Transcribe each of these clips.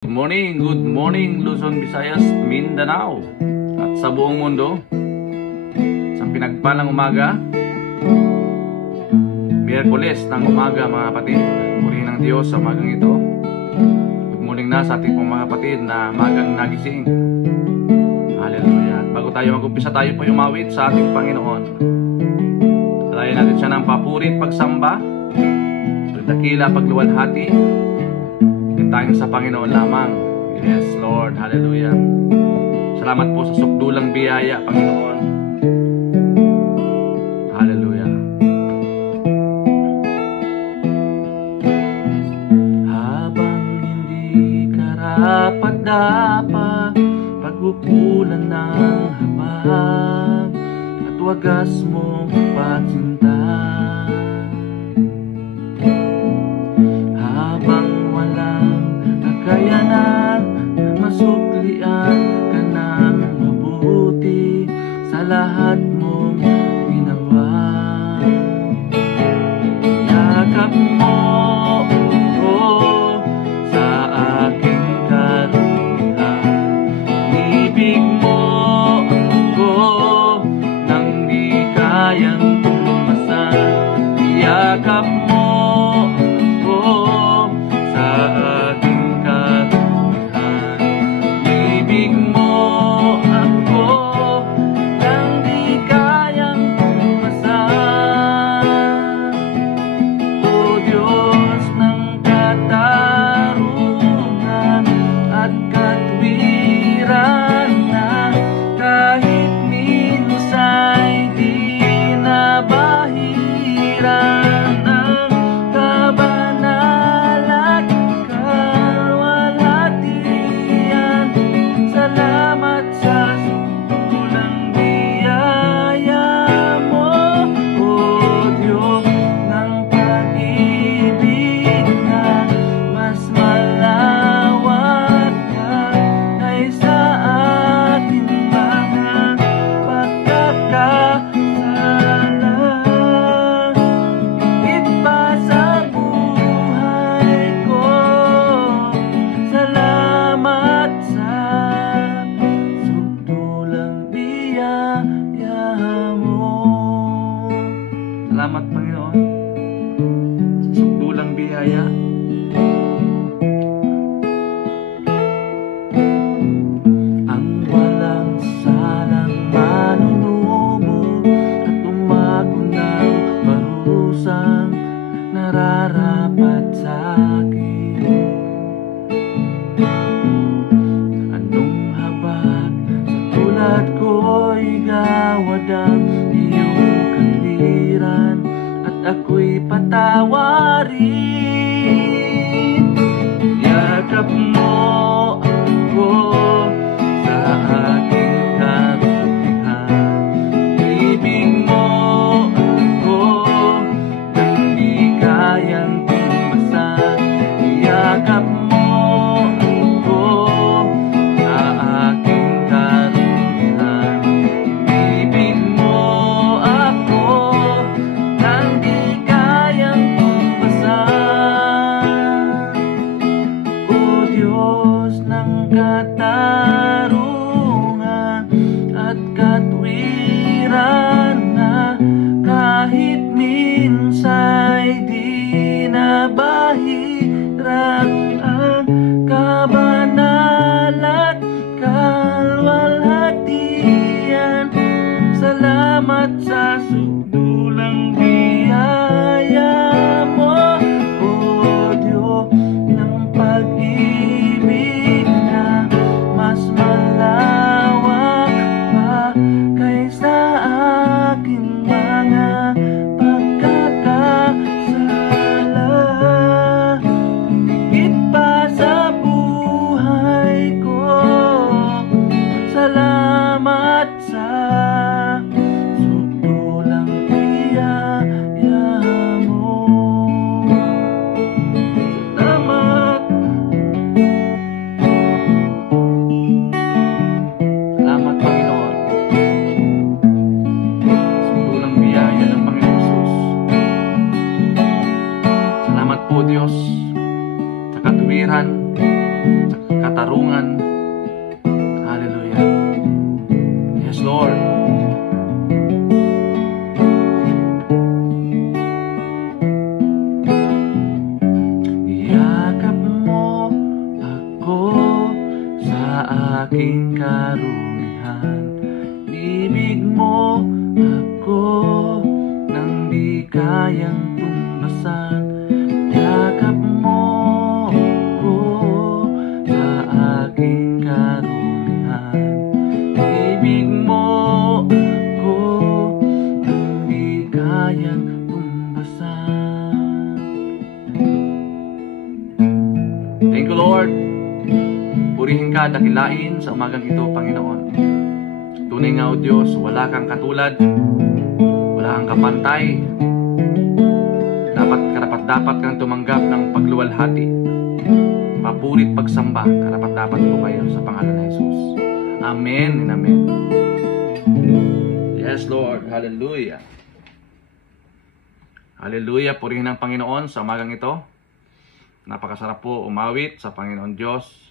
Good morning Luzon, Visayas, Mindanao at sa buong mundo. Sa pinagpalang umaga, Miyerkules ng umaga mga kapatid. Purihin ng Diyos sa umagang ito. Good morning na sa ating mga kapatid na magang nagising. Hallelujah. At bago tayo mag-umpisa, tayo po umawit sa ating Panginoon. Alayan natin siya ng papuri at pagsamba, dakila pagluwalhati. Tayong sa Panginoon lamang. Yes, Lord. Hallelujah. Salamat po sa sukdulang biyaya, Panginoon. Hallelujah. Habang hindi karapat-dapat, pagkukulan ng habag at wagas mong pagsinta. Kaya na masuklian ka ng mabuti sa lahat mong ginawa. Yakap mo ako sa aking karumihan. Ibig mo ako nang di kayang tumasan. Yakap mo ako sa aking ibig mo ako nang di kayang tumasan. O Diyos ng katarungan at katwiran na kahit minsa'y di nabahiran ang kabanal at kalwalhatian. Salamat sa sukdulang biyaya mo, O Diyos ng pag-ibig na mas malawak ka kaysa ating mga pagkakasala. Iba sa buhay ko, salamat sa sukdulang biyaya mo. Salamat, Panginoon, sa sukdulang biyaya. Ang walang salang manunubos at tumago ng parusang nararapat sa akin. Anong habag sa tulad ko'y gawad ang iyong katwiran at ako'y patawarin. Yakap mo ako sa aking karumihan. Ibig mo ako nang di kayang tumasan. Yakap mo ako sa aking karumihan. Ibig mo ako nang di kayang tumasan. O Diyos ng katarungan at katwiran na kahit minsa'y di nabahiran ang kabanal at kalwalhatian. Salamat sa sukdulang biyaya mo, O Diyos ng pag-ibig na mas malawak pa kaysa aking karumihan. Ibig mo ako nang di kayang tumbasan. Yakap mo ako sa aking karumihan. Ibig mo ako nang di kayang tumbasan. Thank you, Lord. Purihin ka, dakilain sa umagang ito, Panginoon. Tunay nga, O Diyos, wala kang katulad, wala kang kapantay. Karapat-dapat kang tumanggap ng pagluwalhati, papurit pagsamba, karapat-dapat po kayo sa pangalan ng Jesus. Amen and amen. Yes, Lord. Hallelujah. Hallelujah. Purihin ang Panginoon sa umagang ito. Napakasarap po umawit sa Panginoon Diyos.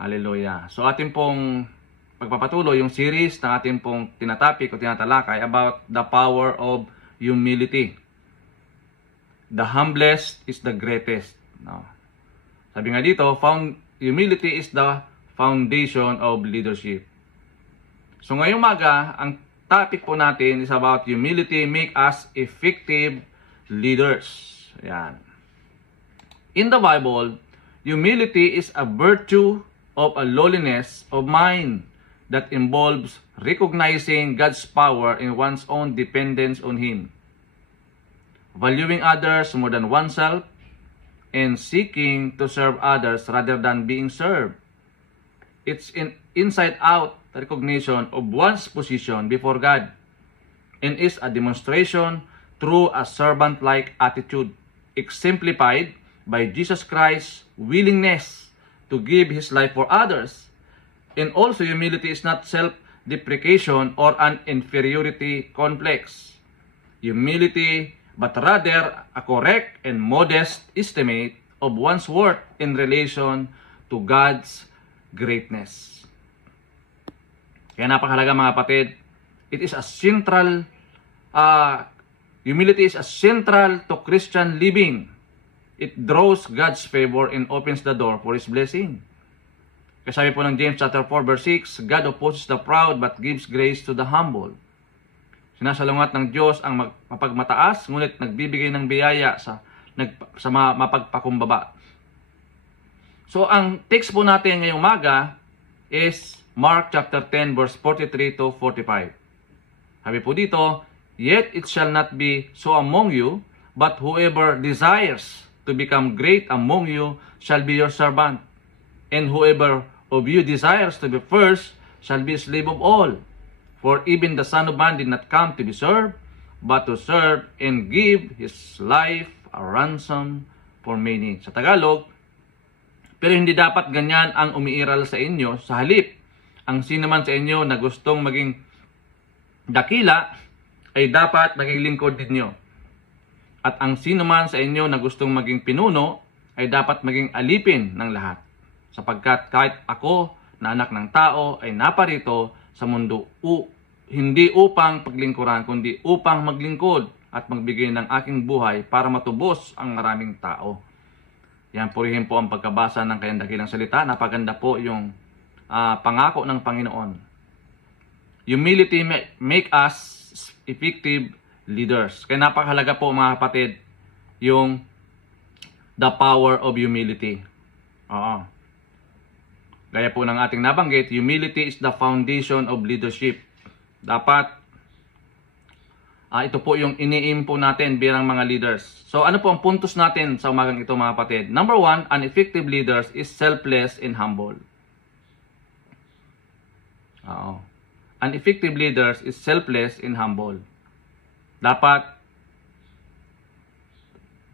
Hallelujah. So atin pong pagpapatuloy yung series na atin pong tinatapik o tinatalakay about the power of humility. The humblest is the greatest. No. Sabi nga dito, humility is the foundation of leadership. So ngayong umaga, ang topic po natin is about humility make us effective leaders. Yan. In the Bible, humility is a virtue of a lowliness of mind that involves recognizing God's power in one's own dependence on Him, valuing others more than oneself, and seeking to serve others rather than being served. It's an inside-out recognition of one's position before God and is a demonstration through a servant-like attitude, exemplified by Jesus Christ's willingness to give His life for others. And also, humility is not self-deprecation or an inferiority complex. Humility, but rather a correct and modest estimate of one's worth in relation to God's greatness. Kaya napakahalaga mga kapatid, it is a central, humility is a central to Christian living. It draws God's favor and opens the door for His blessing. Kasi sabi po ng James chapter 4 verse 6, God opposes the proud but gives grace to the humble. Sinasalungat ng Diyos ang mapagmataas, ngunit nagbibigay ng biyaya sa mapagpakumbaba. So ang text po natin ngayong umaga is Mark chapter 10 verse 43 to 45. Sabi po dito, yet it shall not be so among you, but whoever desires to become great among you shall be your servant. And whoever of you desires to be first shall be a slave of all. For even the Son of Man did not come to be served, but to serve and give His life a ransom for many. Sa Tagalog, pero hindi dapat ganyan ang umiiral sa inyo. Sa halip, ang sino man sa inyo na gustong maging dakila, ay dapat maging lingkod ninyo. At ang sino man sa inyo na gustong maging pinuno, ay dapat maging alipin ng lahat. Sapagkat kahit ako na anak ng tao ay naparito sa mundo hindi upang paglingkuran, kundi upang maglingkod at magbigay ng aking buhay para matubos ang maraming tao. Yan, purihin po ang pagkabasa ng kanyang dakilang salita. Napaganda po yung pangako ng Panginoon. Humility make us effective leaders. Kaya napakahalaga po mga kapatid yung the power of humility. Oo. Gaya po ng ating nabanggit, humility is the foundation of leadership. Dapat ito po yung ini-aim po natin bilang mga leaders. So ano po ang puntos natin sa umagang ito mga kapatid? Number 1, an effective leader is selfless and humble. An effective leader is selfless and humble. Dapat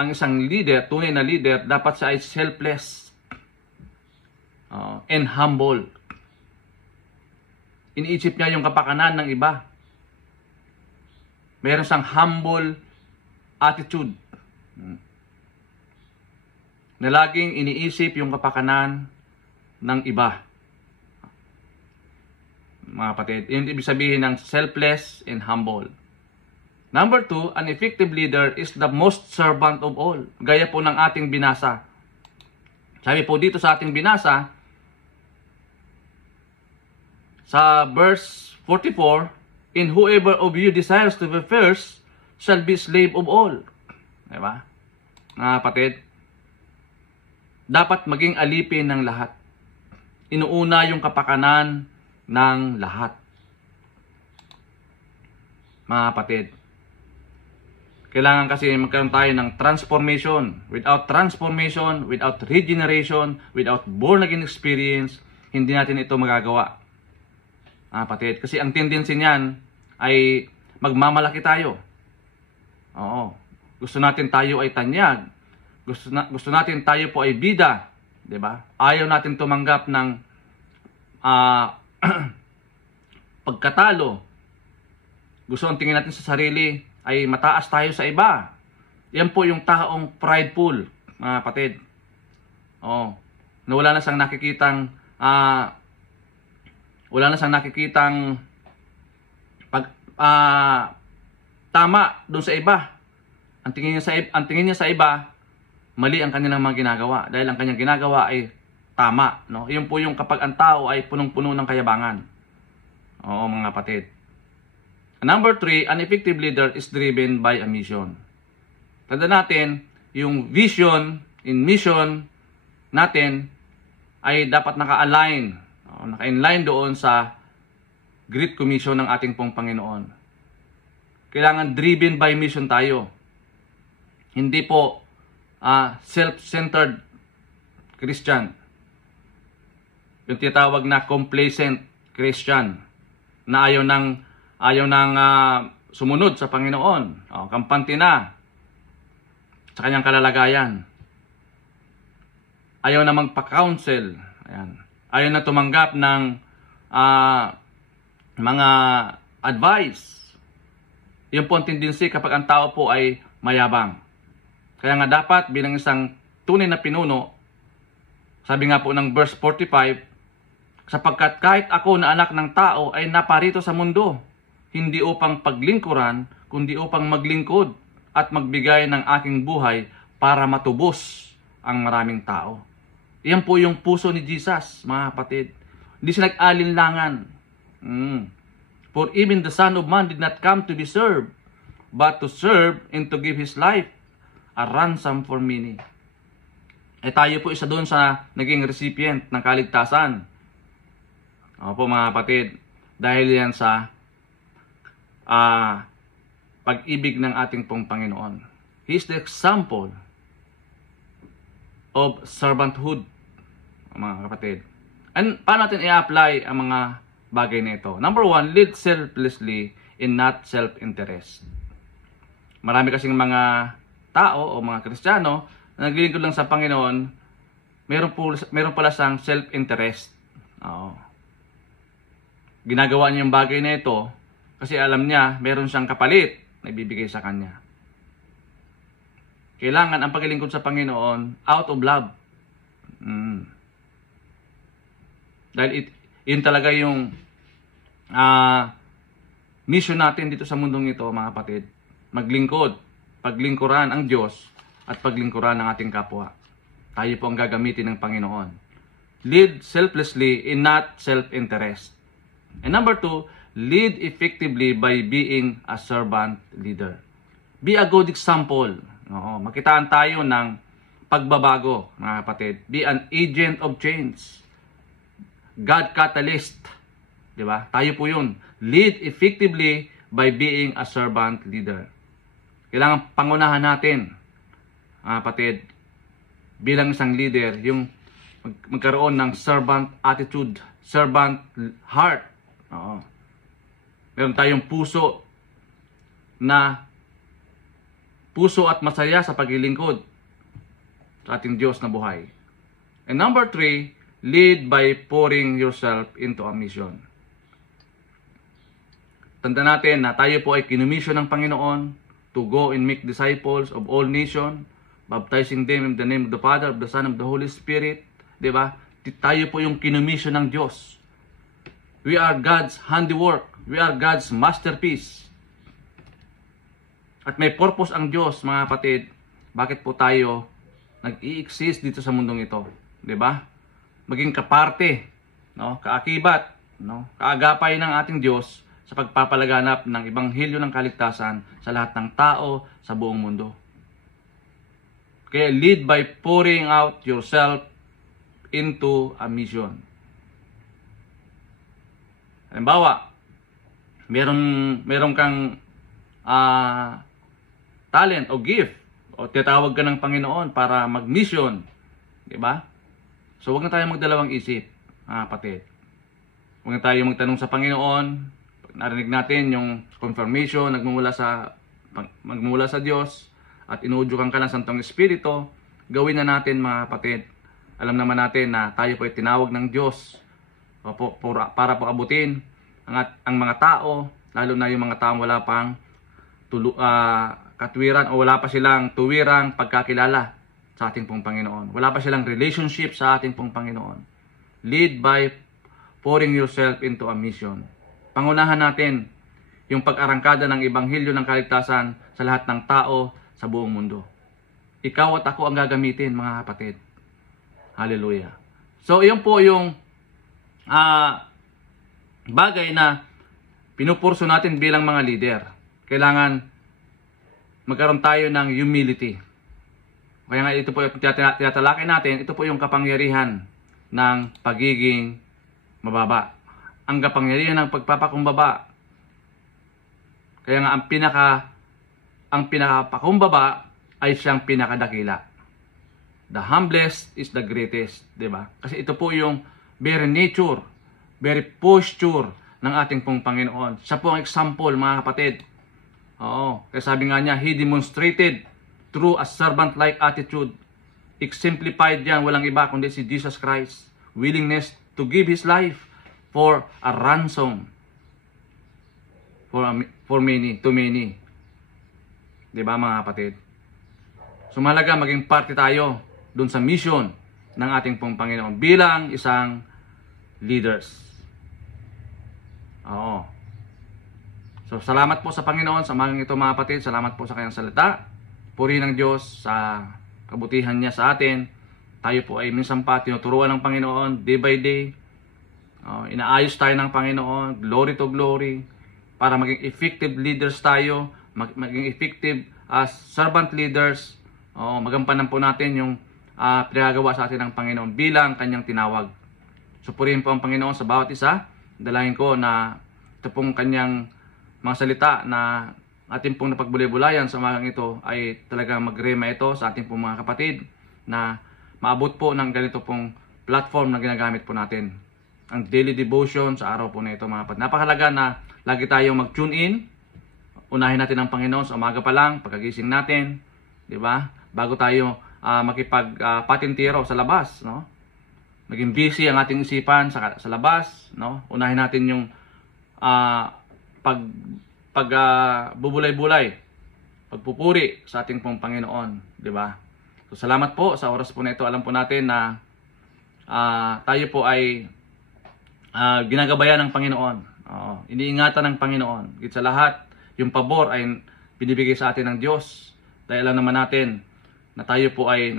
ang isang leader, tunay na leader, dapat siya ay selfless and humble. Iniisip niya yung kapakanan ng iba. Meron siyang humble attitude. Na laging iniisip yung kapakanan ng iba. Mga kapatid, yun ibig sabihin ng selfless and humble. Number 2, an effective leader is the most servant of all. Gaya po ng ating binasa. Sabi po dito sa ating binasa, Sa verse 44, "In whoever of you desires to be first shall be slave of all." Diba? Mga kapatid, dapat maging alipin ng lahat. Inuuna yung kapakanan ng lahat. Mga kapatid, kailangan kasi magkaroon tayo ng transformation. Without transformation, without regeneration, without born again experience, hindi natin ito magagawa. Mga kapatid, kasi ang tendency niyan ay magmamalaki tayo. Oo. Gusto natin tayo ay tanyag. Gusto natin tayo po ay bida. 'Di ba? Ayaw natin tumanggap ng pagkatalo. Gusto ang tingin natin sa sarili ay mataas tayo sa iba. Yan po yung taong prideful, mga kapatid. Oh, na wala na siyang nakikitang tama doon sa iba. Ang tingin niya sa iba, mali ang kanilang mga ginagawa dahil ang kanyang ginagawa ay tama, no? Yun po yung kapag ang tao ay punong-puno ng kayabangan. Oo, mga kapatid. Number 3, an effective leader is driven by a mission. Tandaan natin, yung vision in mission natin ay dapat naka-align, naka-inline doon sa Great Commission ng ating pong Panginoon. Kailangan driven by mission tayo. Hindi po self-centered Christian. Yung tinatawag na complacent Christian na ayaw nang sumunod sa Panginoon. Kampante na sa kanyang kalalagayan. Ayaw na magpa-counsel. Ayan. Ayaw na tumanggap ng mga advice. Yun po ang tendency kapag ang tao po ay mayabang. Kaya nga dapat bilang isang tunay na pinuno, sabi nga po ng verse 45, "Sapagkat kahit ako na anak ng tao ay naparito sa mundo, hindi upang paglingkuran, kundi upang maglingkod at magbigay ng aking buhay para matubos ang maraming tao." Iyan po yung puso ni Jesus, mga kapatid. Hindi siya nag-alinlangan. "For even the Son of Man did not come to be served, but to serve and to give His life a ransom for many." Tayo po isa doon sa naging recipient ng kaligtasan. Opo, mga kapatid, dahil yan sa pag-ibig ng ating pong Panginoon. He is the example of servanthood, mga kapatid. And paano natin i-apply ang mga bagay na ito? Number 1, lead selflessly and not self-interest. Marami kasing mga tao o mga Kristiyano na naglilingkod lang sa Panginoon, meron pala siyang self-interest. Ginagawa niya yung bagay na ito kasi alam niya meron siyang kapalit na ibibigay sa kanya. Kailangan ang paglilingkod sa Panginoon out of love. Dahil yun talaga yung mission natin dito sa mundong ito, mga kapatid. Maglingkod, paglingkuran ang Diyos at paglingkuran ng ating kapwa. Tayo po ang gagamitin ng Panginoon. Lead selflessly and not self-interest. And number 2, lead effectively by being a servant leader. Be a good example. Makitaan tayo ng pagbabago, mga kapatid. Be an agent of change. God catalyst. Diba? Tayo po yun. Lead effectively by being a servant leader. Kailangan pangunahan natin, mga kapatid, bilang isang leader, yung magkaroon ng servant attitude, servant heart. Meron tayong puso at masaya sa paglilingkod sa ating Diyos na buhay. And number 3, lead by pouring yourself into a mission. Tanda natin na tayo po ay kinumisyon ng Panginoon to go and make disciples of all nations, baptizing them in the name of the Father, of the Son, of the Holy Spirit. Diba? Tayo po yung kinumisyon ng Diyos. We are God's handiwork. We are God's masterpiece. At may purpose ang Diyos, mga kapatid. Bakit po tayo nag-i-exist dito sa mundong ito? Diba? Maging kaparte, no? Kaakibat no? Kaagapay ng ating Diyos sa pagpapalaganap ng ebanghelyo ng kaligtasan sa lahat ng tao sa buong mundo. Kaya lead by pouring out yourself into a mission. Halimbawa, meron kang talent o gift o tinatawag ka ng Panginoon para mag-mission, di ba? So wag na tayo magdalawang isip, kapatid. Huwag na tayo magtanong sa Panginoon. Pag narinig natin yung confirmation magmumula sa Diyos at inuudyukan ka ng Santong Espiritu, gawin na natin mga kapatid. Alam naman natin na tayo po ay tinawag ng Diyos para po abutin ang mga tao, lalo na yung mga taong wala pang katwiran o wala pa silang tuwirang pagkakilala sa ating pong Panginoon. Wala pa silang relationship sa ating pong Panginoon. Lead by pouring yourself into a mission. Pangunahan natin yung pag-arangkada ng ebanghelyo ng kaligtasan sa lahat ng tao sa buong mundo. Ikaw at ako ang gagamitin, mga kapatid. Hallelujah. So, iyon po yung bagay na pinupurso natin bilang mga leader. Kailangan magkaroon tayo ng humility. Kaya nga ito po yung tinatalakay natin, ito po yung kapangyarihan ng pagiging mababa. Ang kapangyarihan ng pagpapakumbaba. Kaya nga ang pinakapakumbaba ay siyang pinakadakila. The humblest is the greatest, 'di ba? Kasi ito po yung very nature, very posture ng ating pong Panginoon. Siya po ang example, mga kapatid. Oo, kaya sabi nga niya, He demonstrated through a servant-like attitude. Exemplified yan, walang iba kundi si Jesus Christ. Willingness to give His life for a ransom. For many, to many. Diba mga kapatid? So mahalaga maging parte tayo dun sa mission ng ating pong Panginoon bilang isang leaders. Oo. So, salamat po sa Panginoon sa umagang ito mga kapatid. Salamat po sa kanyang salita. Purihin ng Diyos sa kabutihan niya sa atin. Tayo po ay minsan pa tinuturuan ng Panginoon day by day. Inaayos tayo ng Panginoon, glory to glory, para maging effective leaders tayo, maging effective as servant leaders. Magampanan po natin yung pinagagawa sa atin ng Panginoon bilang kanyang tinawag. So, purihin po ang Panginoon sa bawat isa. Dalahin ko na ito pong kanyang mga salita na ating pong napagbulay-bulayan sa umagang ito ay talagang magrema ito sa ating pong mga kapatid na maabot po ng ganito pong platform na ginagamit po natin. Ang daily devotion sa araw po na ito mga kapatid. Napakahalaga na lagi tayong mag-tune in. Unahin natin ang Panginoon sa umaga pa lang, pagkagising natin, di ba? Bago tayo makipagpatintiro sa labas, no? Maging busy ang ating isipan sa labas, no? Unahin natin yung bubulay-bulay, pagpupuri sa ating pong Panginoon, di ba? So salamat po sa oras po na ito. Alam po natin na tayo po ay ginagabayan ng Panginoon. Iniingatan ng Panginoon. Higit sa lahat, yung pabor ay binibigay sa atin ng Diyos. Dahil alam naman natin na tayo po ay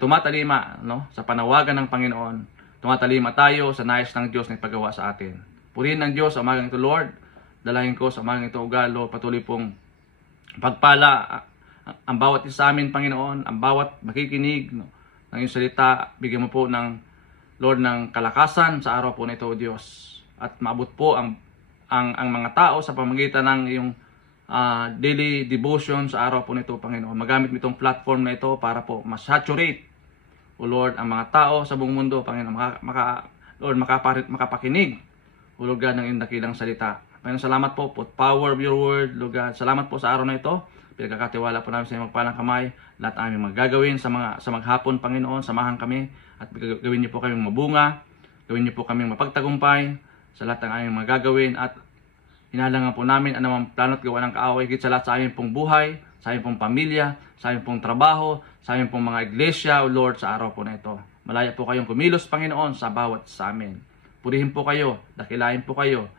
tumatalima, no, sa panawagan ng Panginoon. Tumatalima tayo sa nais ng Diyos na ipagawa sa atin. Purihin ng Diyos sa umagang ito, Lord. Dalahin ko sa umagang ito, Lord, patuloy pong pagpala ang bawat isa sa amin, Panginoon, ang bawat makikinig, no, ng iyong salita. Bigyan mo po ng, Lord, ng kalakasan sa araw po na ito, Diyos. At maabot po ang mga tao sa pamamagitan ng iyong daily devotion sa araw po nito, Panginoon. Magamit mo itong platform na ito para po masaturate, O Lord, ang mga tao sa buong mundo, Panginoon, Lord, makapakinig, O Lord God, ng iyong dakilang salita. Panginoon, salamat po for power of your word, Lord God. Salamat po sa araw na ito. Pinagkakatiwala po namin sa iyong magpalang kamay. Lahat ang aming magagawin sa maghapon, Panginoon. Samahan kami at gawin niyo po kami mabunga. Gawin niyo po kami mapagtagumpay sa lahat ng aming magagawin. At hinahalangan po namin anumang plano at gawa ng kaaway higit sa lahat sa aming pong buhay, sa aming pong pamilya, sa aming pong trabaho, sa aming pong mga iglesia, O Lord, sa araw po na ito. Malaya po kayong kumilos, Panginoon, sa bawat sa amin. Purihin po kayo, dakilain po kayo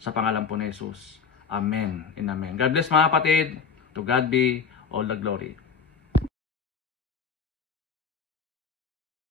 sa pangalan po ni Jesus. Amen and amen. God bless mga kapatid. To God be all the glory.